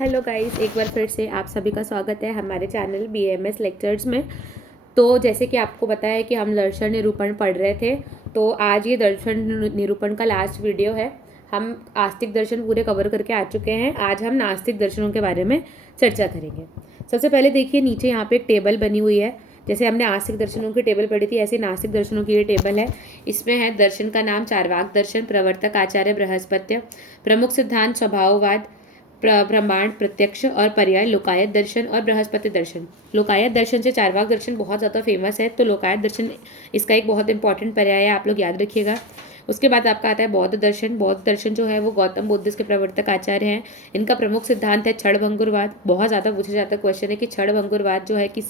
Hello guys, एक बार फिर से आप सभी का स्वागत है हमारे चैनल BAMS लेक्चर्स में। तो जैसे कि आपको पता है कि हम दर्शन निरूपण पढ़ रहे थे, तो आज ये दर्शन निरूपण का लास्ट वीडियो है। हम आस्तिक दर्शन पूरे कवर करके आ चुके हैं। आज हम नास्तिक दर्शनों के बारे में चर्चा करेंगे। सबसे पहले देखिए, नीचे यहाँ पे एक टेबल बनी हुई है। जैसे हमने आस्तिक दर्शनों की टेबल पढ़ी थी, ऐसे नास्तिक दर्शनों की ये टेबल है। इसमें है दर्शन का नाम चार्वाक दर्शन, प्रवर्तक आचार्य बृहस्पत्य, प्रमुख सिद्धांत स्वभाववाद, प्रमाण प्रत्यक्ष और पर्याय लोकायत दर्शन और बृहस्पति दर्शन। लोकायत दर्शन से चारवाक दर्शन बहुत ज़्यादा फेमस है, तो लोकायत दर्शन इसका एक बहुत इंपॉर्टेंट पर्याय है, आप लोग याद रखिएगा। उसके बाद आपका आता है बौद्ध दर्शन। बौद्ध दर्शन जो है वो गौतम बुद्ध के प्रवर्तक आचार्य हैं। इनका प्रमुख सिद्धांत है क्षणभंगुरवाद। बहुत ज़्यादा पूछा जाता क्वेश्चन है कि क्षणभंगुरवाद जो है किस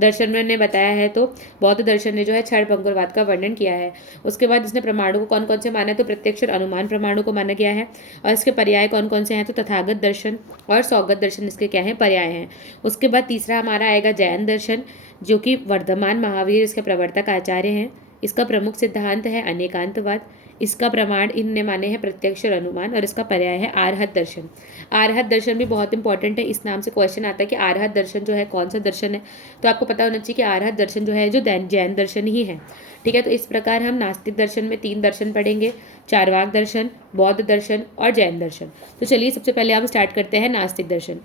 दर्शन में ने बताया है, तो बौद्ध दर्शन ने जो है क्षणभंगुरवाद का वर्णन किया है। उसके बाद इसने प्रमाणों को कौन कौन से माना है, तो प्रत्यक्ष और अनुमान प्रमाणों को माना गया है। और इसके पर्याय कौन कौन से हैं, तो तथागत दर्शन और सौगत दर्शन इसके क्या हैं, पर्याय हैं। उसके बाद तीसरा हमारा आएगा जैन दर्शन, जो कि वर्धमान महावीर इसके प्रवर्तक आचार्य हैं। इसका प्रमुख सिद्धांत है अनेकांतवाद। इसका प्रमाण इनने माने हैं प्रत्यक्ष और अनुमान, और इसका पर्याय है आर्हत दर्शन। आर्हत दर्शन भी बहुत इंपॉर्टेंट है। इस नाम से क्वेश्चन आता है कि आर्हत दर्शन जो है कौन सा दर्शन है, तो आपको पता होना चाहिए कि आर्हत दर्शन जो है जो जैन दर्शन ही है। ठीक है, तो इस प्रकार हम नास्तिक दर्शन में 3 दर्शन पढ़ेंगे, चारवाक दर्शन, बौद्ध दर्शन और जैन दर्शन। तो चलिए सबसे पहले हम स्टार्ट करते हैं नास्तिक दर्शन।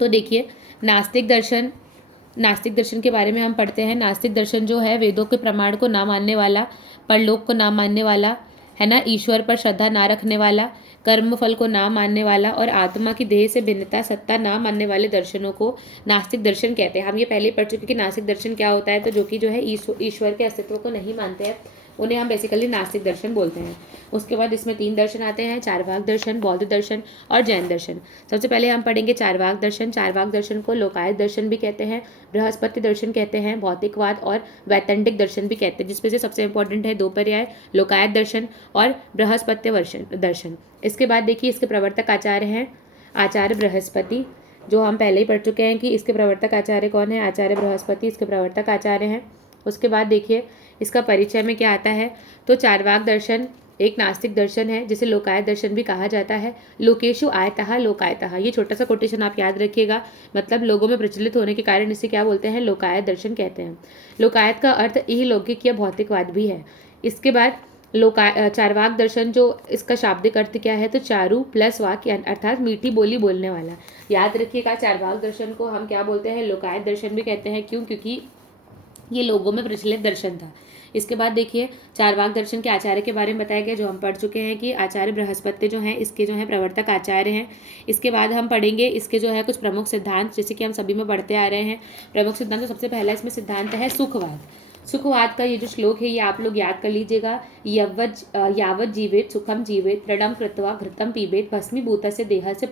तो देखिए, नास्तिक दर्शन के बारे में हम पढ़ते हैं। नास्तिक दर्शन जो है वेदों के प्रमाण को ना मानने वाला, परलोक को ना मानने वाला, है ना, ईश्वर पर श्रद्धा ना रखने वाला, कर्म फल को ना मानने वाला और आत्मा की देह से भिन्नता सत्ता ना मानने वाले दर्शनों को नास्तिक दर्शन कहते हैं। हम ये पहले ही पढ़ चुके कि नास्तिक दर्शन क्या होता है, तो जो कि जो है ईश्वर के अस्तित्व को नहीं मानते हैं, उन्हें हम बेसिकली नास्तिक दर्शन बोलते हैं। उसके बाद इसमें 3 दर्शन आते हैं, चारवाक दर्शन, बौद्ध दर्शन और जैन दर्शन। सबसे पहले हम पढ़ेंगे चारवाक दर्शन। चारवाक दर्शन को लोकायत दर्शन भी कहते हैं, बृहस्पति दर्शन कहते हैं, भौतिकवाद और वैतंडिक दर्शन भी कहते हैं, जिसमें से सबसे इंपॉर्टेंट है 2 पर्याय, लोकायत दर्शन और बृहस्पति दर्शन। इसके बाद देखिए, इसके प्रवर्तक आचार्य हैं आचार्य बृहस्पति, जो हम पहले ही पढ़ चुके हैं कि इसके प्रवर्तक आचार्य कौन है, आचार्य बृहस्पति इसके प्रवर्तक आचार्य हैं। उसके बाद देखिए, इसका परिचय में क्या आता है, तो चारवाक दर्शन एक नास्तिक दर्शन है, जिसे लोकायत दर्शन भी कहा जाता है। लोकेशु आयतः लोकायतः, ये छोटा सा कोटेशन आप याद रखिएगा, मतलब लोगों में प्रचलित होने के कारण इसे क्या बोलते हैं, लोकायत दर्शन कहते हैं। लोकायत का अर्थ इहलौकिक या भौतिकवाद भी है। इसके बाद चारवाक दर्शन जो इसका शाब्दिक अर्थ क्या है, तो चारु प्लस वाक अर्थात मीठी बोली बोलने वाला। याद रखिएगा, चारवाक दर्शन को हम क्या बोलते हैं, लोकायत दर्शन भी कहते हैं। क्यों? क्योंकि ये लोगों में प्रचलित दर्शन था। इसके बाद देखिए, चारवाक दर्शन के आचार्य के बारे में बताया गया, जो हम पढ़ चुके हैं कि आचार्य बृहस्पति जो हैं इसके जो है प्रवर्तक आचार्य हैं। इसके बाद हम पढ़ेंगे इसके जो है कुछ प्रमुख सिद्धांत, जैसे कि हम सभी में पढ़ते आ रहे हैं। प्रमुख सिद्धांत, तो सबसे पहला इसमें सिद्धांत है सुखवाद। सुखवाद का ये जो श्लोक है ये आप लोग याद कर लीजिएगा। यावत जीवेत सुखम जीवेत, दृढ़म कृत्वा घृतम पीबेत, भस्मीभूत से देह से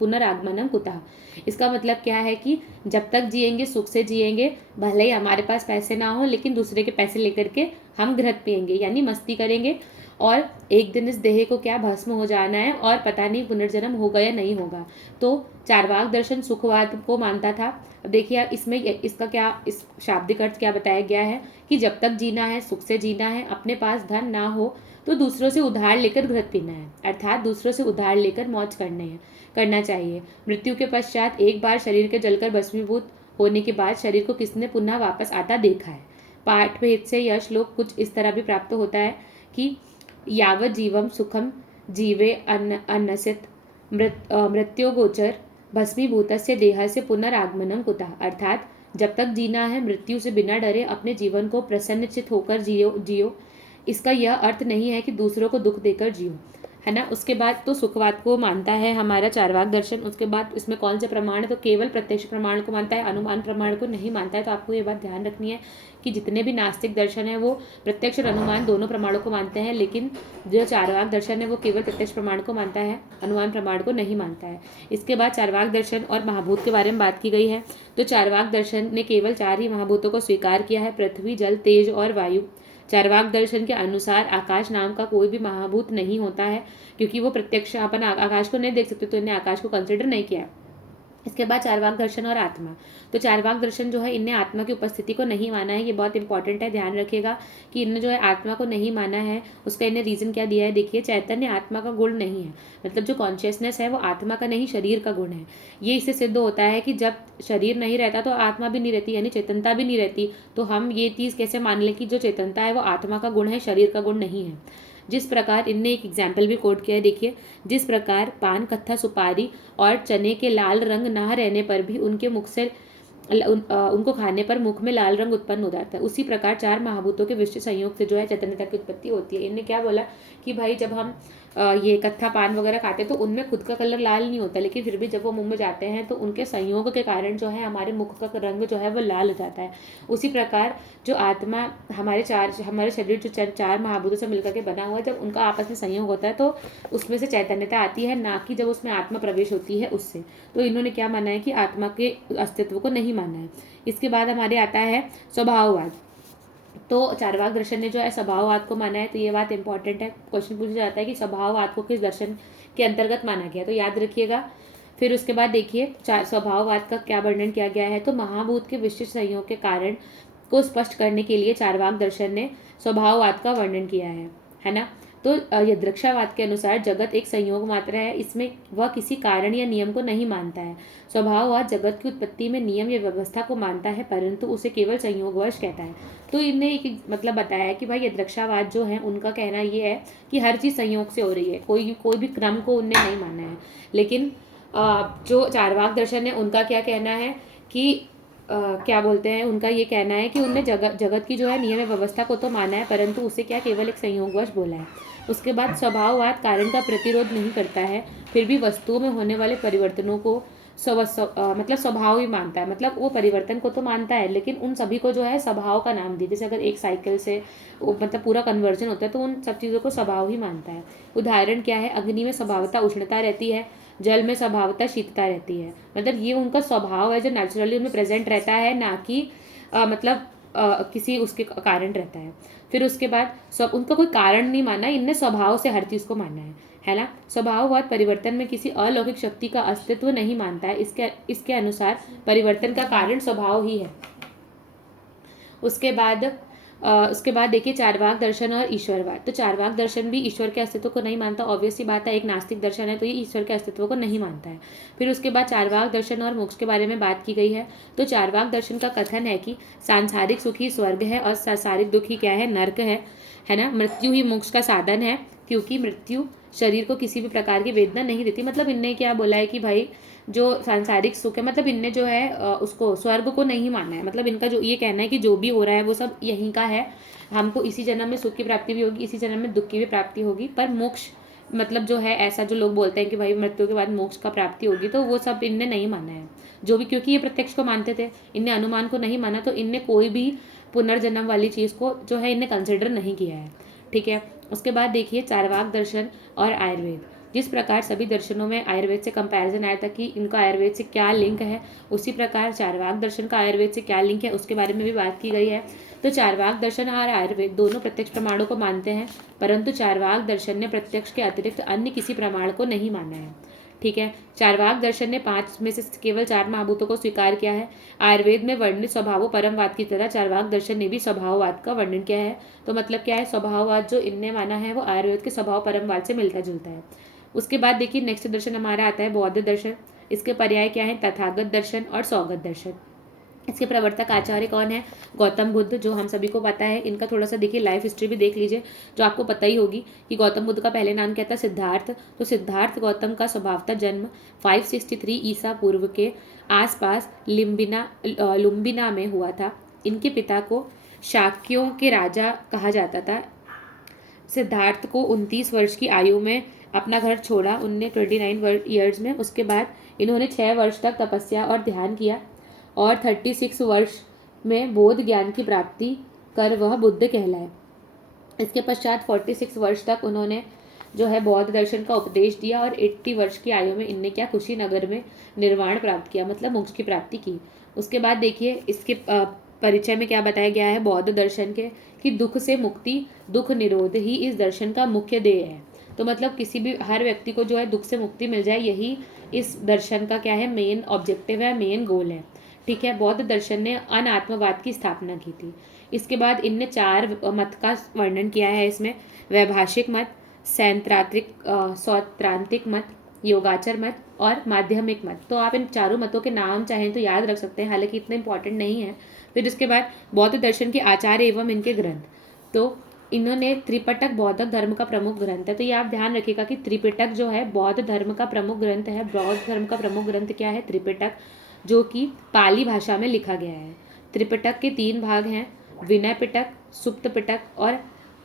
पुनरागमनम कुतः। इसका मतलब क्या है कि जब तक जिएंगे सुख से जिएंगे, भले ही हमारे पास पैसे ना हो, लेकिन दूसरे के पैसे लेकर के हम घृत पिएंगे यानी मस्ती करेंगे, और एक दिन इस देह को क्या भस्म हो जाना है, और पता नहीं पुनर्जन्म होगा या नहीं होगा। तो चारवाक दर्शन सुखवाद को मानता था। अब देखिए, इसमें इसका क्या, इस शाब्दिक अर्थ क्या बताया गया है कि जब तक जीना है सुख से जीना है, अपने पास धन ना हो तो दूसरों से उधार लेकर घृत पीना है, अर्थात दूसरों से उधार लेकर मौज करना चाहिए। मृत्यु के पश्चात एक बार शरीर के जलकर भस्मीभूत होने के बाद शरीर को किसने पुनः वापस आता देखा है। पाठ भेद से यह श्लोक कुछ इस तरह भी प्राप्त होता है कि यावत जीवम सुखम जीवे अन्नसित मृत्युगोचर भस्मीभूतस्य देह से पुनरागमनम कुतः, अर्थात जब तक जीना है मृत्यु से बिना डरे अपने जीवन को प्रसन्नचित होकर जियो। इसका यह अर्थ नहीं है कि दूसरों को दुख देकर जियो, है ना। उसके बाद तो सुखवाद को मानता है हमारा चारवाक दर्शन। उसके बाद इसमें कौन से प्रमाण है, तो केवल प्रत्यक्ष प्रमाण को मानता है, अनुमान प्रमाण को नहीं मानता है। तो आपको ये बात ध्यान रखनी है कि जितने भी नास्तिक दर्शन है वो प्रत्यक्ष और अनुमान दोनों प्रमाणों को मानते हैं, लेकिन जो चारवाक दर्शन है वो केवल प्रत्यक्ष प्रमाण को मानता है, अनुमान प्रमाण को नहीं मानता है। इसके बाद चारवाक दर्शन और महाभूत के बारे में बात की गई है। तो चारवाक दर्शन ने केवल 4 ही महाभूतों को स्वीकार किया है, पृथ्वी, जल, तेज और वायु। चारवाक दर्शन के अनुसार आकाश नाम का कोई भी महाभूत नहीं होता है, क्योंकि वो प्रत्यक्ष अपन आकाश को नहीं देख सकते, तो इन्हें आकाश को कंसिडर नहीं किया। इसके बाद चारवाक दर्शन और आत्मा। तो चारवाक दर्शन जो है इनने आत्मा की उपस्थिति को नहीं माना है, ये बहुत इंपॉर्टेंट है, ध्यान रखिएगा कि इनने जो है आत्मा को नहीं माना है। उसका इन्हें रीज़न क्या दिया है, देखिए, चैतन्य आत्मा का गुण नहीं है, मतलब जो कॉन्शियसनेस है वो आत्मा का नहीं शरीर का गुण है। ये इससे सिद्ध होता है कि जब शरीर नहीं रहता तो आत्मा भी नहीं रहती, यानी चेतनता भी नहीं रहती। तो हम ये चीज़ कैसे मान लें कि जो चेतनता है वो आत्मा का गुण है, शरीर का गुण नहीं है। जिस प्रकार इनने एक एग्जाम्पल भी कोट किया है, देखिए, जिस प्रकार पान, कत्था, सुपारी और चने के लाल रंग ना रहने पर भी उनके मुख से उनको खाने पर मुख में लाल रंग उत्पन्न हो जाता है, उसी प्रकार चार महाभूतों के विशिष्ट संयोग से जो है चैतन्यता की उत्पत्ति होती है। इनने क्या बोला कि भाई जब हम ये कत्था पान वगैरह खाते हैं तो उनमें खुद का कलर लाल नहीं होता, लेकिन फिर भी जब वो मुंह में जाते हैं तो उनके संयोग के कारण जो है हमारे मुख का रंग जो है वो लाल हो जाता है। उसी प्रकार जो आत्मा हमारे शरीर जो चार महाभूतों से मिलकर के बना हुआ है, जब उनका आपस में संयोग होता है तो उसमें से चैतन्यता आती है, ना कि जब उसमें आत्मा प्रवेश होती है उससे। तो इन्होंने क्या माना है कि आत्मा के अस्तित्व को नहीं माना है। इसके बाद हमारे आता है स्वभाववाद। तो चारवाक दर्शन ने जो है स्वभाववाद को माना है। तो ये बात इंपॉर्टेंट है, क्वेश्चन पूछा जाता है कि स्वभाववाद को किस दर्शन के अंतर्गत माना गया, तो याद रखिएगा। फिर उसके बाद देखिए स्वभाववाद का क्या वर्णन किया गया है। तो महाभूत के विशिष्ट संयोग के कारण को स्पष्ट करने के लिए चारवाक दर्शन ने स्वभाववाद का वर्णन किया है ना। तो यदृक्षावाद के अनुसार जगत एक संयोग मात्र है, इसमें वह किसी कारण या नियम को नहीं मानता है। स्वभाववाद जगत की उत्पत्ति में नियम या व्यवस्था को मानता है, परंतु उसे केवल संयोगवश कहता है। तो इनने एक मतलब बताया है कि भाई यदृक्षावाद जो है उनका कहना ये है कि हर चीज़ संयोग से हो रही है, कोई भी क्रम को उनने नहीं माना है। लेकिन जो चारवाक दर्शन है उनका क्या कहना है कि क्या बोलते हैं, उनका ये कहना है कि उनने जगत की जो है नियम व्यवस्था को तो माना है, परंतु उसे क्या केवल एक संयोगवश बोला है। उसके बाद स्वभाववाद कारण का प्रतिरोध नहीं करता है, फिर भी वस्तुओं में होने वाले परिवर्तनों को मतलब स्वभाव ही मानता है। मतलब वो परिवर्तन को तो मानता है, लेकिन उन सभी को जो है स्वभाव का नाम दी। जैसे अगर एक साइकिल से मतलब पूरा कन्वर्जन होता है तो उन सब चीज़ों को स्वभाव ही मानता है। उदाहरण क्या है, अग्नि में स्वभावतः उष्णता रहती है, जल में स्वभावतः शीतलता रहती है। मतलब ये उनका स्वभाव है जो नेचुरली उनमें प्रेजेंट रहता है, ना कि मतलब किसी उसके कारण रहता है। फिर उसके बाद उनका कोई कारण नहीं माना, इनने स्वभाव से हर चीज़ को माना है ना। स्वभाववाद परिवर्तन में किसी अलौकिक शक्ति का अस्तित्व नहीं मानता है, इसके अनुसार परिवर्तन का कारण स्वभाव ही है। उसके बाद देखिए चारवाक दर्शन और ईश्वरवाद। तो चारवाक दर्शन भी ईश्वर के अस्तित्व को नहीं मानता, ऑब्वियस सी बात है, एक नास्तिक दर्शन है तो ये ईश्वर के अस्तित्व को नहीं मानता है। फिर उसके बाद चारवाक दर्शन और मोक्ष के बारे में बात की गई है। तो चारवाक दर्शन का कथन है कि सांसारिक सुख ही स्वर्ग है और सांसारिक दुख ही क्या है, नर्क है ना। मृत्यु ही मोक्ष का साधन है, क्योंकि मृत्यु शरीर को किसी भी प्रकार की वेदना नहीं देती। मतलब इनने क्या बोला है कि भाई जो सांसारिक सुख है, मतलब इनने जो है उसको स्वर्ग को नहीं माना है। मतलब इनका जो ये कहना है कि जो भी हो रहा है वो सब यहीं का है, हमको इसी जन्म में सुख की प्राप्ति भी होगी, इसी जन्म में दुख की भी प्राप्ति होगी, पर मोक्ष मतलब जो है ऐसा जो लोग बोलते हैं कि भाई मृत्यु के बाद मोक्ष का प्राप्ति होगी, तो वो सब इनने नहीं माना है। जो भी, क्योंकि ये प्रत्यक्ष को मानते थे, इनने अनुमान को नहीं माना, तो इनने कोई भी पुनर्जन्म वाली चीज़ को जो है इनने कंसिडर नहीं किया है। ठीक है। उसके बाद देखिए चारवाक दर्शन और आयुर्वेद। जिस प्रकार सभी दर्शनों में आयुर्वेद से कंपैरिजन आया था कि इनका आयुर्वेद से क्या लिंक है, उसी प्रकार चारवाक दर्शन का आयुर्वेद से क्या लिंक है उसके बारे में भी बात की गई है। तो चारवाक दर्शन और आयुर्वेद दोनों प्रत्यक्ष प्रमाणों को मानते हैं, परंतु चारवाक दर्शन ने प्रत्यक्ष के अतिरिक्त अन्य किसी प्रमाण को नहीं माना है। ठीक है। चारवाक दर्शन ने 5 में से केवल 4 महाभूतों को स्वीकार किया है। आयुर्वेद में वर्णित स्वभाव परमवाद की तरह चारवाक दर्शन ने भी स्वभाववाद का वर्णन किया है। तो मतलब क्या है, स्वभाववाद जो इनने माना है वो आयुर्वेद के स्वभाव परमवाद से मिलता जुलता है। उसके बाद देखिए नेक्स्ट दर्शन हमारा आता है बौद्ध दर्शन। इसके पर्याय क्या है, तथागत दर्शन और सौगत दर्शन। इसके प्रवर्तक आचार्य कौन है, गौतम बुद्ध, जो हम सभी को पता है। इनका थोड़ा सा देखिए लाइफ हिस्ट्री भी देख लीजिए, जो आपको पता ही होगी कि गौतम बुद्ध का पहले नाम क्या था, सिद्धार्थ। तो सिद्धार्थ गौतम का स्वभावतः जन्म 563 ईसा पूर्व के आसपास लुम्बिना में हुआ था। इनके पिता को शाक्यों के राजा कहा जाता था। सिद्धार्थ को 29 वर्ष की आयु में अपना घर छोड़ा, उनने 29 ईयर्स में। उसके बाद इन्होंने 6 वर्ष तक तपस्या और ध्यान किया और 36 वर्ष में बोध ज्ञान की प्राप्ति कर वह बुद्ध कहलाए। इसके पश्चात 46 वर्ष तक उन्होंने जो है बौद्ध दर्शन का उपदेश दिया और 80 वर्ष की आयु में इनने क्या, कुशीनगर में निर्वाण प्राप्त किया, मतलब मोक्ष की प्राप्ति की। उसके बाद देखिए इसके परिचय में क्या बताया गया है बौद्ध दर्शन के, कि दुख से मुक्ति, दुख निरोध ही इस दर्शन का मुख्य ध्येय है। तो मतलब किसी भी हर व्यक्ति को जो है दुख से मुक्ति मिल जाए, यही इस दर्शन का क्या है, मेन ऑब्जेक्टिव है, मेन गोल है। ठीक है, बौद्ध दर्शन ने अनात्मवाद की स्थापना की थी। इसके बाद इनने 4 मत का वर्णन किया है इसमें, वैभाषिक मत, सौत्रांतिक मत, योगाचर मत और माध्यमिक मत। तो आप इन चारों मतों के नाम चाहें तो याद रख सकते हैं, हालांकि इतने इंपॉर्टेंट नहीं है। फिर इसके बाद बौद्ध दर्शन के आचार्य एवं इनके ग्रंथ। तो इन्होंने त्रिपिटक बौद्ध धर्म का प्रमुख ग्रंथ है। तो ये आप ध्यान रखिएगा कि त्रिपिटक जो है बौद्ध धर्म का प्रमुख ग्रंथ है। बौद्ध धर्म का प्रमुख ग्रंथ क्या है, त्रिपिटक, जो कि पाली भाषा में लिखा गया है। त्रिपिटक के 3 भाग हैं, विनय पिटक, सुप्त पिटक और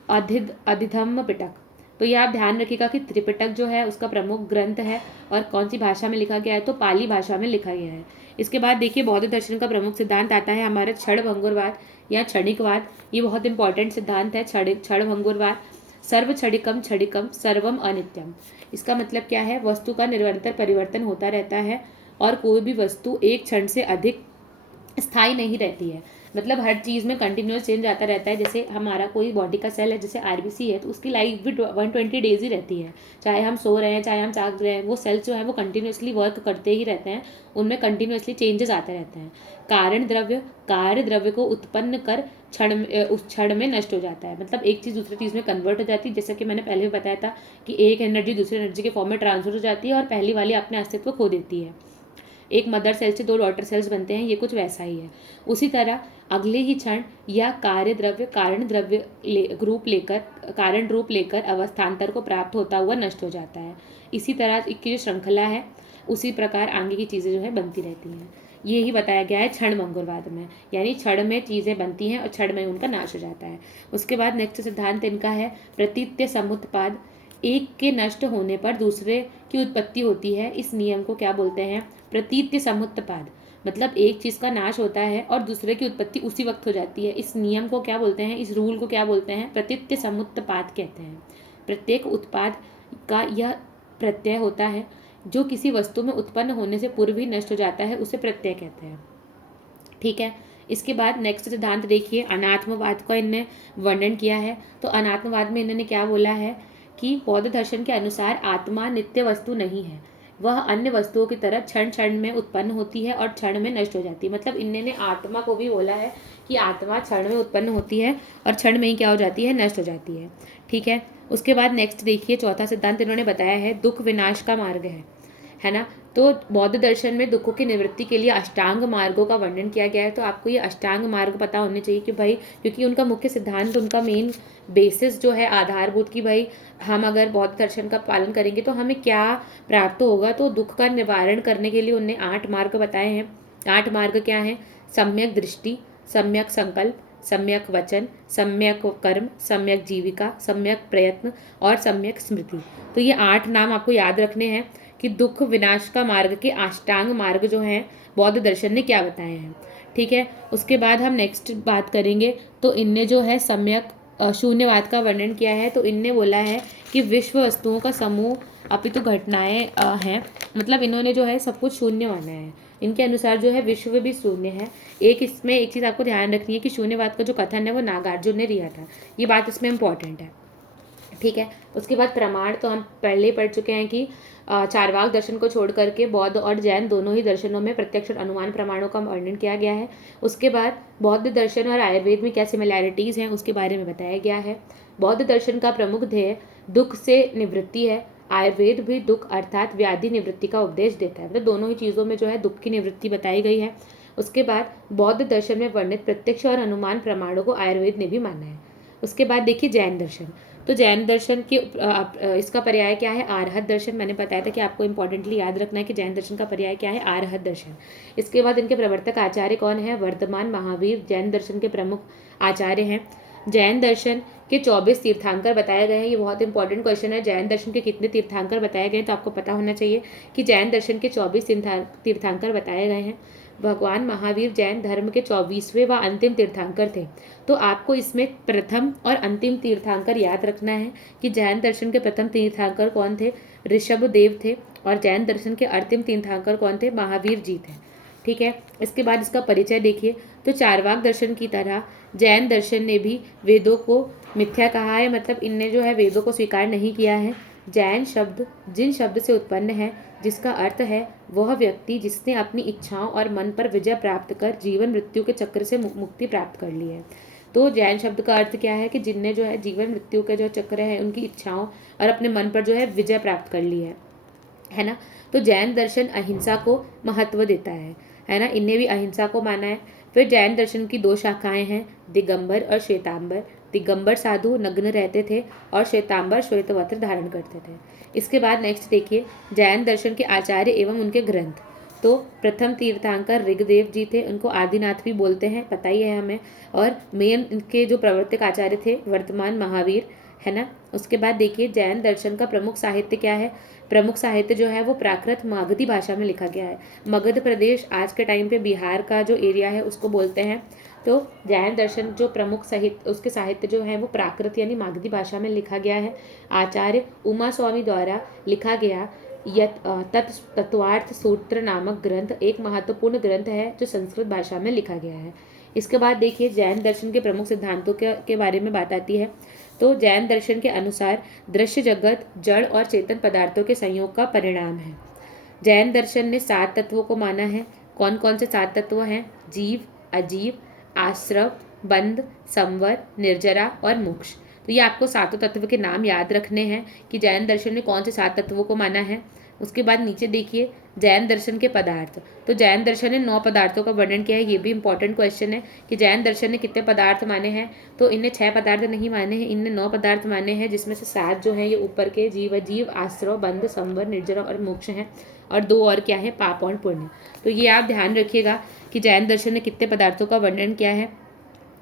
अधिधम्म पिटक। तो ये आप ध्यान रखिएगा कि त्रिपिटक जो है उसका प्रमुख ग्रंथ है और कौन सी भाषा में लिखा गया है, तो पाली भाषा में लिखा गया है। इसके बाद देखिए बौद्ध दर्शन का प्रमुख सिद्धांत आता है हमारा क्षणभंगुरवाद या क्षणिकवाद। ये बहुत इंपॉर्टेंट सिद्धांत है, क्षणभंगुरवाद। सर्व क्षणिकम क्षणिकम सर्वम अनित्यम। इसका मतलब क्या है, वस्तु का निरंतर परिवर्तन होता रहता है और कोई भी वस्तु एक क्षण से अधिक स्थायी नहीं रहती है। मतलब हर चीज़ में कंटिन्यूस चेंज आता रहता है। जैसे हमारा कोई बॉडी का सेल है, जैसे आरबीसी है, तो उसकी लाइफ भी 120 डेज ही रहती है। चाहे हम सो रहे हैं, चाहे हम जाग रहे हैं, वो सेल्स जो है वो कंटिन्यूसली वर्क करते ही रहते हैं, उनमें कंटिन्यूसली चेंजेस आते रहते हैं। कारण द्रव्य कार्य द्रव्य को उत्पन्न कर उस क्षण में नष्ट हो जाता है। मतलब एक चीज़ दूसरी चीज़ में कन्वर्ट हो जाती है। जैसा कि मैंने पहले भी बताया था कि एक एनर्जी दूसरी एनर्जी के फॉर्म में ट्रांसफर हो जाती है और पहली वाली अपने अस्तित्व खो देती है। एक मदर सेल से 2 डॉटर सेल्स बनते हैं, ये कुछ वैसा ही है। उसी तरह अगले ही क्षण या कार्य द्रव्य कारण रूप लेकर अवस्थान्तर को प्राप्त होता हुआ नष्ट हो जाता है। इसी तरह की जो श्रृंखला है, उसी प्रकार आगे की चीज़ें जो है बनती रहती हैं। ये ही बताया गया है क्षणभंगुरवाद में, यानी क्षण में चीज़ें बनती हैं और क्षण में उनका नाश हो जाता है। उसके बाद नेक्स्ट सिद्धांत इनका है प्रतीत्य समुत्पाद। एक के नष्ट होने पर दूसरे की उत्पत्ति होती है। इस नियम को क्या बोलते हैं, प्रतीत्य समुत्पाद। मतलब एक चीज़ का नाश होता है और दूसरे की उत्पत्ति उसी वक्त हो जाती है। इस नियम को क्या बोलते हैं, इस रूल को क्या बोलते हैं, प्रतीत्य समुत्पाद कहते हैं। प्रत्येक उत्पाद का यह प्रत्यय होता है जो किसी वस्तु में उत्पन्न होने से पूर्व ही नष्ट हो जाता है, उसे प्रत्यय कहते हैं। ठीक है, इसके बाद नेक्स्ट सिद्धांत देखिए, अनात्मवाद का इनने वर्णन किया है। तो अनात्मवाद में इन्होंने क्या बोला है कि बौद्ध दर्शन के अनुसार आत्मा नित्य वस्तु नहीं है, वह अन्य वस्तुओं की तरह क्षण क्षण में उत्पन्न होती है और क्षण में नष्ट हो जाती है। मतलब इन्होंने आत्मा को भी बोला है कि आत्मा क्षण में उत्पन्न होती है और क्षण में ही क्या हो जाती है, नष्ट हो जाती है। ठीक है, उसके बाद नेक्स्ट देखिए, चौथा सिद्धांत इन्होंने बताया है दुख विनाश का मार्ग है ना। तो बौद्ध दर्शन में दुखों की निवृत्ति के लिए अष्टांग मार्गों का वर्णन किया गया है। तो आपको ये अष्टांग मार्ग पता होने चाहिए कि भाई, क्योंकि उनका मुख्य सिद्धांत, उनका मेन बेसिस जो है आधारभूत, कि भाई हम अगर बौद्ध दर्शन का पालन करेंगे तो हमें क्या प्राप्त होगा। तो दुख का निवारण करने के लिए उनने 8 मार्ग बताए हैं। 8 मार्ग क्या हैं, सम्यक दृष्टि, सम्यक संकल्प, सम्यक वचन, सम्यक कर्म, सम्यक जीविका, सम्यक प्रयत्न और सम्यक स्मृति। तो ये 8 नाम आपको याद रखने हैं कि दुख विनाश का मार्ग के अष्टांग मार्ग जो हैं बौद्ध दर्शन ने क्या बताए हैं। ठीक है, उसके बाद हम नेक्स्ट बात करेंगे। तो इनने जो है सम्यक शून्यवाद का वर्णन किया है। तो इनने बोला है कि विश्व वस्तुओं का समूह अपितु घटनाएं हैं। मतलब इन्होंने जो है सब कुछ शून्य माना है। इनके अनुसार जो है विश्व भी शून्य है। इसमें एक चीज़ आपको ध्यान रखनी है कि शून्यवाद का जो कथन है वो नागार्जुन ने दिया था। ये बात इसमें इंपॉर्टेंट है। ठीक है, उसके बाद प्रमाण तो हम पहले ही पढ़ चुके हैं कि चारवाक दर्शन को छोड़ करके बौद्ध और जैन दोनों ही दर्शनों में प्रत्यक्ष और अनुमान प्रमाणों का वर्णन किया गया है। उसके बाद बौद्ध दर्शन और आयुर्वेद में क्या सिमिलैरिटीज़ हैं उसके बारे में बताया गया है। बौद्ध दर्शन का प्रमुख ध्येय दुख से निवृत्ति है। आयुर्वेद भी दुख अर्थात व्याधि निवृत्ति का उपदेश देता है। मतलब दोनों ही चीज़ों में जो है दुख की निवृत्ति बताई गई है। उसके बाद बौद्ध दर्शन में वर्णित प्रत्यक्ष और अनुमान प्रमाणों को आयुर्वेद ने भी माना है। उसके बाद देखिए जैन दर्शन। तो जैन दर्शन की इसका पर्याय क्या है, आरहत दर्शन। मैंने बताया था कि आपको इंपॉर्टेंटली याद रखना है कि जैन दर्शन का पर्याय क्या है, आरहत दर्शन। इसके बाद इनके प्रवर्तक आचार्य कौन है, वर्तमान महावीर जैन दर्शन के प्रमुख आचार्य हैं। जैन दर्शन के 24 तीर्थंकर बताए गए हैं। ये बहुत इंपॉर्टेंट क्वेश्चन है, जैन दर्शन के कितने तीर्थंकर बताए गए हैं, तो आपको पता होना चाहिए कि जैन दर्शन के 24 तीर्थंकर बताए गए हैं। भगवान महावीर जैन धर्म के 24वें व अंतिम तीर्थंकर थे। तो आपको इसमें प्रथम और अंतिम तीर्थंकर याद रखना है कि जैन दर्शन के प्रथम तीर्थंकर कौन थे, ऋषभदेव थे, और जैन दर्शन के अंतिम तीर्थंकर कौन थे, महावीर जी थे। ठीक है, इसके बाद इसका परिचय देखिए। तो चारवाक दर्शन की तरह जैन दर्शन ने भी वेदों को मिथ्या कहा है। मतलब इनने जो है वेदों को स्वीकार नहीं किया है। जैन शब्द जिन शब्द से उत्पन्न है, जिसका अर्थ है वह व्यक्ति जिसने अपनी इच्छाओं और मन पर विजय प्राप्त कर जीवन मृत्यु के चक्र से मुक्ति प्राप्त कर ली है। तो जैन शब्द का अर्थ क्या है कि जिनने जो है जीवन मृत्यु के जो चक्र है उनकी इच्छाओं और अपने मन पर जो है विजय प्राप्त कर ली है ना। तो जैन दर्शन अहिंसा को महत्व देता है ना, इन्हें भी अहिंसा को माना है। फिर जैन दर्शन की दो शाखाएं हैं, दिगंबर और श्वेतांबर। दिगंबर साधु नग्न रहते थे और श्वेतांबर श्वेत वस्त्र धारण करते थे। इसके बाद नेक्स्ट देखिए जैन दर्शन के आचार्य एवं उनके ग्रंथ। तो प्रथम तीर्थंकर ऋग्देव जी थे, उनको आदिनाथ भी बोलते हैं, पता ही है हमें। और मेन इनके जो प्रवर्तक आचार्य थे वर्तमान महावीर, है ना। उसके बाद देखिए जैन दर्शन का प्रमुख साहित्य क्या है। प्रमुख साहित्य जो है वो प्राकृत मगधी भाषा में लिखा गया है। मगध प्रदेश आज के टाइम पे बिहार का जो एरिया है उसको बोलते हैं। तो जैन दर्शन जो प्रमुख साहित्य उसके साहित्य जो है वो प्राकृत यानी मागधी भाषा में लिखा गया है। आचार्य उमा स्वामी द्वारा लिखा गया तत्वार्थ सूत्र नामक ग्रंथ एक महत्वपूर्ण ग्रंथ है जो संस्कृत भाषा में लिखा गया है। इसके बाद देखिए जैन दर्शन के प्रमुख सिद्धांतों के बारे में बात आती है। तो जैन दर्शन के अनुसार दृश्य जगत जड़ और चेतन पदार्थों के संयोग का परिणाम है। जैन दर्शन ने 7 तत्वों को माना है। कौन कौन से 7 तत्व हैं? जीव, अजीव, आश्रव, बंध, संवर, निर्जरा और मोक्ष। तो ये आपको 7 तत्व के नाम याद रखने हैं कि जैन दर्शन ने कौन से 7 तत्वों को माना है। उसके बाद नीचे देखिए जैन दर्शन के पदार्थ। तो जैन दर्शन ने 9 पदार्थों का वर्णन किया है। ये भी इंपॉर्टेंट क्वेश्चन है कि जैन दर्शन ने कितने पदार्थ माने हैं। तो इनने 6 पदार्थ नहीं माने हैं, इनने 9 पदार्थ माने हैं, जिसमें से 7 जो हैं ये ऊपर के जीव, अजीव, आश्रव, बंध, संवर, निर्जरा और मोक्ष हैं, और 2 और क्या है? पाप और पुण्य। तो ये आप ध्यान रखिएगा कि जैन दर्शन ने कितने पदार्थों का वर्णन किया है।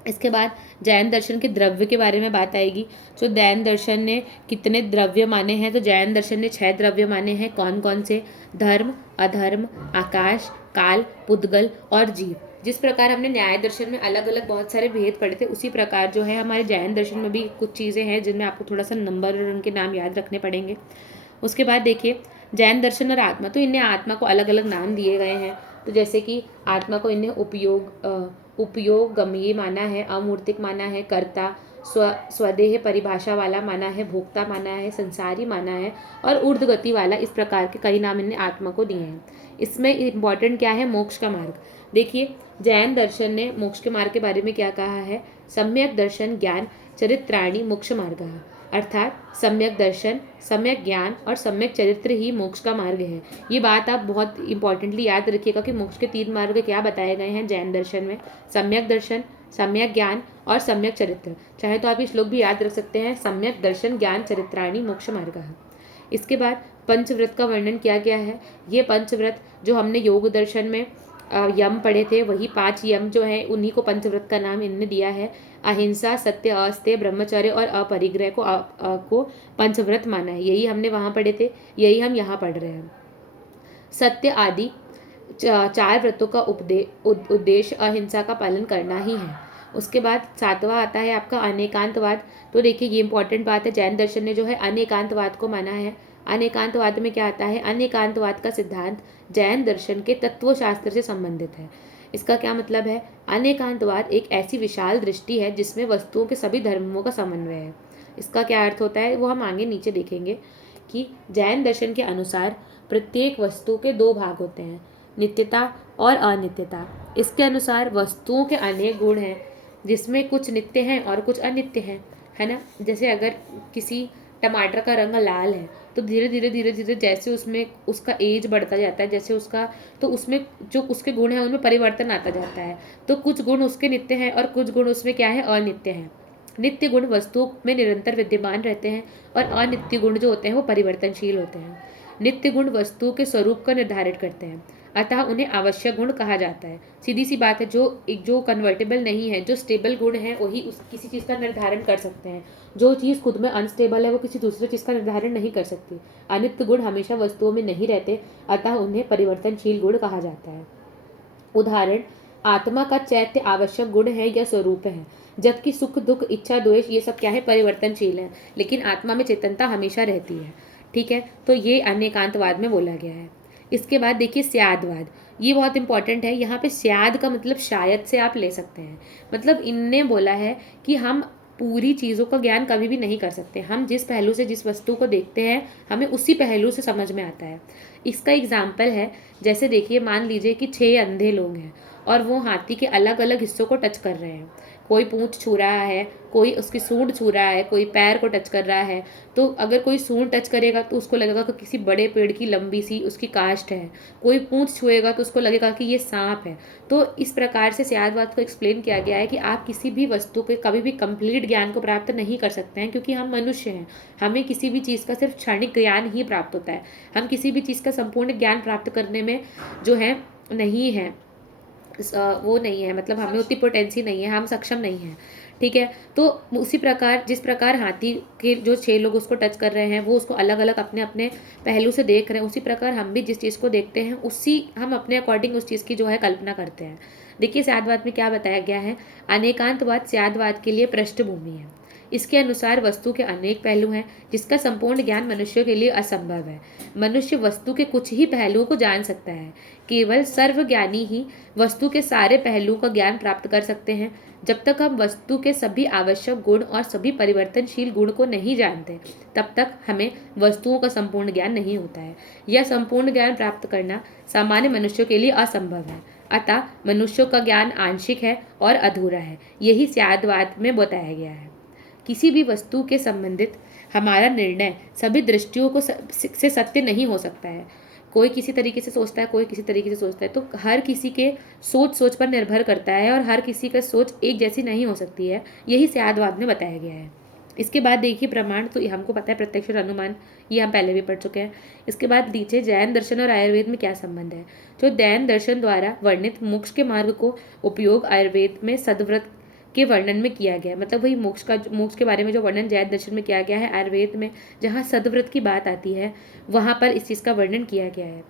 इसके बाद जैन दर्शन के द्रव्य के बारे में बात आएगी। तो जैन दर्शन ने कितने द्रव्य माने हैं? तो जैन दर्शन ने 6 द्रव्य माने हैं। कौन कौन से? धर्म, अधर्म, आकाश, काल, पुद्गल और जीव। जिस प्रकार हमने न्याय दर्शन में अलग अलग बहुत सारे भेद पढ़े थे, उसी प्रकार जो है हमारे जैन दर्शन में भी कुछ चीज़ें हैं जिनमें आपको थोड़ा सा नंबर और उनके नाम याद रखने पड़ेंगे। उसके बाद देखिए जैन दर्शन और आत्मा। तो इन्हें आत्मा को अलग अलग नाम दिए गए हैं। तो जैसे कि आत्मा को इन्हें उपयोगमयी माना है, अमूर्तिक माना है, कर्ता, स्वदेह परिभाषा वाला माना है, भोक्ता माना है, संसारी माना है और ऊर्ध्वगति वाला। इस प्रकार के कई नाम इन्हें आत्मा को दिए हैं। इसमें इम्पॉर्टेंट क्या है? मोक्ष का मार्ग। देखिए जैन दर्शन ने मोक्ष के मार्ग के बारे में क्या कहा है? सम्यक दर्शन ज्ञान चरित्राणी मोक्ष मार्ग, अर्थात सम्यक दर्शन, सम्यक ज्ञान और सम्यक चरित्र ही मोक्ष का मार्ग है। ये बात आप बहुत इंपॉर्टेंटली याद रखिएगा कि मोक्ष के 3 मार्ग क्या बताए गए हैं जैन दर्शन में। सम्यक दर्शन, सम्यक ज्ञान और सम्यक चरित्र। चाहे तो आप ये श्लोक भी याद रख सकते हैं, सम्यक दर्शन ज्ञान चरित्राणी मोक्ष मार्ग। इसके बाद पंचव्रत का वर्णन किया गया है। ये पंचव्रत जो हमने योग दर्शन में यम पढ़े थे, वही 5 यम जो है उन्हीं को पंचव्रत का नाम इनने दिया है। अहिंसा, सत्य, अस्तेय, ब्रह्मचर्य और अपरिग्रह को पंचव्रत माना है। यही हमने वहाँ पढ़े थे, यही हम यहाँ पढ़ रहे हैं। सत्य आदि 4 व्रतों का उद्देश्य अहिंसा का पालन करना ही है। उसके बाद 7वां आता है आपका अनेकांतवाद। तो देखिए ये इंपॉर्टेंट बात है, जैन दर्शन ने जो है अनेकांतवाद को माना है। अनेकांतवाद में क्या आता है? अनेकांतवाद का सिद्धांत जैन दर्शन के तत्वशास्त्र से संबंधित है। इसका क्या मतलब है? अनेकांतवाद एक ऐसी विशाल दृष्टि है जिसमें वस्तुओं के सभी धर्मों का समन्वय है। इसका क्या अर्थ होता है वो हम आगे नीचे देखेंगे कि जैन दर्शन के अनुसार प्रत्येक वस्तु के 2 भाग होते हैं, नित्यता और अनित्यता। इसके अनुसार वस्तुओं के अनेक गुण हैं, जिसमें कुछ नित्य हैं और कुछ अनित्य हैं, है ना। जैसे अगर किसी टमाटर का रंग लाल है तो धीरे धीरे जैसे उसमें उसका एज बढ़ता जाता है, जैसे उसका, तो उसमें जो उसके गुण हैं उनमें परिवर्तन आता जाता है। तो कुछ गुण उसके नित्य हैं और कुछ गुण उसमें क्या है? अनित्य हैं। नित्य गुण वस्तुओं में निरंतर विद्यमान रहते हैं और अनित्य गुण जो होते हैं वो परिवर्तनशील होते हैं। नित्य गुण वस्तु के स्वरूप का निर्धारित करते हैं, अतः उन्हें आवश्यक गुण कहा जाता है। सीधी सी बात है, जो कन्वर्टेबल नहीं है, जो स्टेबल गुण है वही किसी चीज़ का निर्धारण कर सकते हैं। जो चीज़ खुद में अनस्टेबल है वो किसी दूसरे चीज़ का निर्धारण नहीं कर सकती। अनित्य गुण हमेशा वस्तुओं में नहीं रहते, अतः उन्हें परिवर्तनशील गुण कहा जाता है। उदाहरण, आत्मा का चैत्य आवश्यक गुण है या स्वरूप है, जबकि सुख, दुख, इच्छा, द्वेष ये सब क्या है? परिवर्तनशील है, लेकिन आत्मा में चेतनता हमेशा रहती है। ठीक है, तो ये अनेकांतवाद में बोला गया है। इसके बाद देखिए स्यादवाद। ये बहुत इंपॉर्टेंट है। यहाँ पे स्याद का मतलब शायद से आप ले सकते हैं। मतलब इनने बोला है कि हम पूरी चीज़ों का ज्ञान कभी भी नहीं कर सकते। हम जिस पहलू से जिस वस्तु को देखते हैं हमें उसी पहलू से समझ में आता है। इसका एग्जाम्पल है, जैसे देखिए मान लीजिए कि 6 अंधे लोग हैं और वो हाथी के अलग अलग हिस्सों को टच कर रहे हैं। कोई पूँछ छू रहा है, कोई उसकी सूंड छू रहा है, कोई पैर को टच कर रहा है। तो अगर कोई सूंड टच करेगा तो उसको लगेगा कि किसी बड़े पेड़ की लंबी सी उसकी काष्ठ है, कोई पूँछ छुएगा तो उसको लगेगा कि ये सांप है। तो इस प्रकार से स्यादवाद को एक्सप्लेन किया गया है कि आप किसी भी वस्तु के कभी भी कंप्लीट ज्ञान को प्राप्त नहीं कर सकते हैं, क्योंकि हम मनुष्य हैं। हमें किसी भी चीज़ का सिर्फ क्षणिक ज्ञान ही प्राप्त होता है। हम किसी भी चीज़ का संपूर्ण ज्ञान प्राप्त करने में जो है नहीं है, वो नहीं है, मतलब हमें उतनी पोटेंसी नहीं है, हम सक्षम नहीं हैं। ठीक है, तो उसी प्रकार जिस प्रकार हाथी के जो 6 लोग उसको टच कर रहे हैं वो उसको अलग अलग अपने अपने पहलू से देख रहे हैं, उसी प्रकार हम भी जिस चीज़ को देखते हैं उसी हम अपने अकॉर्डिंग उस चीज़ की जो है कल्पना करते हैं। देखिए स्यादवाद में क्या बताया गया है। अनेकांतवाद स्यादवाद के लिए पृष्ठभूमि है। इसके अनुसार वस्तु के अनेक पहलू हैं जिसका संपूर्ण ज्ञान मनुष्य के लिए असंभव है। मनुष्य वस्तु के कुछ ही पहलुओं को जान सकता है। केवल सर्वज्ञानी ही वस्तु के सारे पहलुओं का ज्ञान प्राप्त कर सकते हैं। जब तक हम वस्तु के सभी आवश्यक गुण और सभी परिवर्तनशील गुण को नहीं जानते तब तक हमें वस्तुओं का संपूर्ण ज्ञान नहीं होता है। यह संपूर्ण ज्ञान प्राप्त करना सामान्य मनुष्यों के लिए असंभव है। अतः मनुष्यों का ज्ञान आंशिक है और अधूरा है। यही स्यादवाद में बताया गया है। किसी भी वस्तु के संबंधित हमारा निर्णय सभी दृष्टियों को से सत्य नहीं हो सकता है। कोई किसी तरीके से सोचता है, कोई किसी तरीके से सोचता है, तो हर किसी के सोच पर निर्भर करता है और हर किसी का सोच एक जैसी नहीं हो सकती है। यही स्यादवाद में बताया गया है। इसके बाद देखिए प्रमाण, तो हमको पता है प्रत्यक्ष और अनुमान, ये हम पहले भी पढ़ चुके हैं। इसके बाद नीचे जैन दर्शन और आयुर्वेद में क्या संबंध है। जो जैन दर्शन द्वारा वर्णित मोक्ष के मार्ग को उपयोग आयुर्वेद में सद्व्रत के वर्णन में किया गया, मतलब वही मोक्ष के बारे में जो वर्णन जैन दर्शन में किया गया है, आयुर्वेद में जहाँ सद्व्रत की बात आती है वहाँ पर इस चीज़ का वर्णन किया गया है।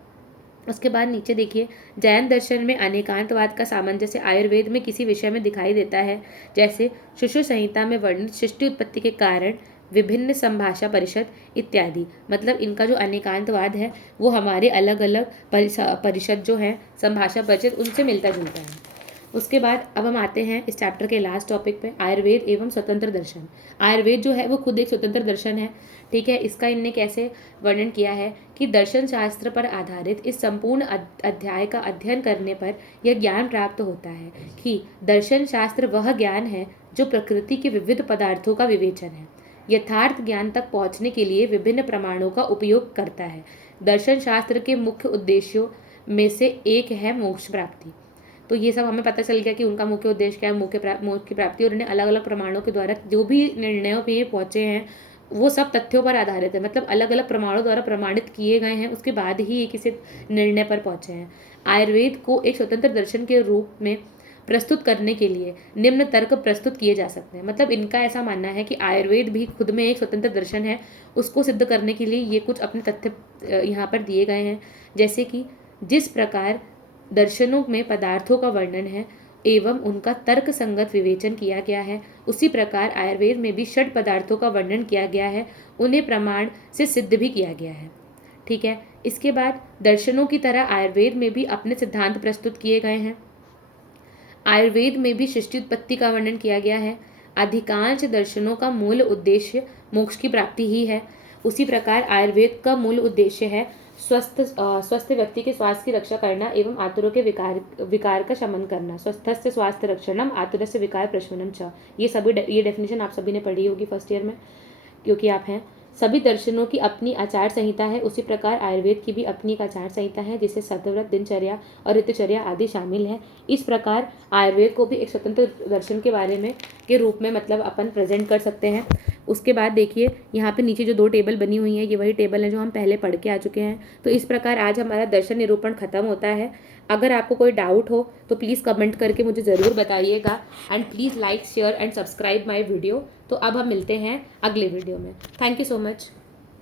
उसके बाद नीचे देखिए जैन दर्शन में अनेकांतवाद का सामंजस्य आयुर्वेद में किसी विषय में दिखाई देता है, जैसे सुश्रुत संहिता में वर्णित सृष्टि उत्पत्ति के कारण, विभिन्न संभाषा परिषद इत्यादि। मतलब इनका जो अनेकांतवाद है वो हमारे अलग अलग परिषद जो है, संभाषा परिषद, उनसे मिलता जुलता है। उसके बाद अब हम आते हैं इस चैप्टर के लास्ट टॉपिक पे, आयुर्वेद एवं स्वतंत्र दर्शन। आयुर्वेद जो है वो खुद एक स्वतंत्र दर्शन है। ठीक है, इसका इनने कैसे वर्णन किया है कि दर्शन शास्त्र पर आधारित इस संपूर्ण अध्याय का अध्ययन करने पर यह ज्ञान प्राप्त होता है कि दर्शन शास्त्र वह ज्ञान है जो प्रकृति के विविध पदार्थों का विवेचन है, यथार्थ ज्ञान तक पहुँचने के लिए विभिन्न प्रमाणों का उपयोग करता है। दर्शन शास्त्र के मुख्य उद्देश्यों में से एक है मोक्ष प्राप्ति। तो ये सब हमें पता चल गया कि उनका मुख्य उद्देश्य क्या है, मोक्ष की प्राप्ति, और उन्हें अलग अलग प्रमाणों के द्वारा जो भी निर्णयों पे पहुँचे हैं वो सब तथ्यों पर आधारित है, मतलब अलग अलग प्रमाणों द्वारा प्रमाणित किए गए हैं, उसके बाद ही ये किसी निर्णय पर पहुँचे हैं। आयुर्वेद को एक स्वतंत्र दर्शन के रूप में प्रस्तुत करने के लिए निम्न तर्क प्रस्तुत किए जा सकते हैं। मतलब इनका ऐसा मानना है कि आयुर्वेद भी खुद में एक स्वतंत्र दर्शन है, उसको सिद्ध करने के लिए ये कुछ अपने तथ्य यहाँ पर दिए गए हैं। जैसे कि जिस प्रकार दर्शनों में पदार्थों का वर्णन है एवं उनका तर्क संगत विवेचन किया गया है, उसी प्रकार आयुर्वेद में भी षड पदार्थों का वर्णन किया गया है, उन्हें प्रमाण से सिद्ध भी किया गया है। ठीक है, इसके बाद दर्शनों की तरह आयुर्वेद में भी अपने सिद्धांत प्रस्तुत किए गए हैं। आयुर्वेद में भी सृष्टि उत्पत्ति का वर्णन किया गया है। अधिकांश दर्शनों का मूल उद्देश्य मोक्ष की प्राप्ति ही है। उसी प्रकार आयुर्वेद का मूल उद्देश्य है स्वस्थ व्यक्ति के स्वास्थ्य की रक्षा करना एवं आतुरों के विकार का शमन करना। स्वस्थस्य स्वास्थ्य रक्षणम आतुरस्य विकार प्रशमनम च। ये डेफिनेशन आप सभी ने पढ़ी होगी फर्स्ट ईयर में, क्योंकि आप हैं। सभी दर्शनों की अपनी आचार संहिता है, उसी प्रकार आयुर्वेद की भी अपनी एक आचार संहिता है जिसे सतव्रत, दिनचर्या और ऋतुचर्या आदि शामिल है। इस प्रकार आयुर्वेद को भी एक स्वतंत्र दर्शन के बारे में के रूप में मतलब अपन प्रेजेंट कर सकते हैं। उसके बाद देखिए यहाँ पे नीचे जो 2 टेबल बनी हुई हैं, ये वही टेबल है जो हम पहले पढ़ के आ चुके हैं। तो इस प्रकार आज हमारा दर्शन निरूपण खत्म होता है। अगर आपको कोई डाउट हो तो प्लीज़ कमेंट करके मुझे ज़रूर बताइएगा, and please like, share and subscribe my video. तो अब हम मिलते हैं अगले वीडियो में। Thank you so much.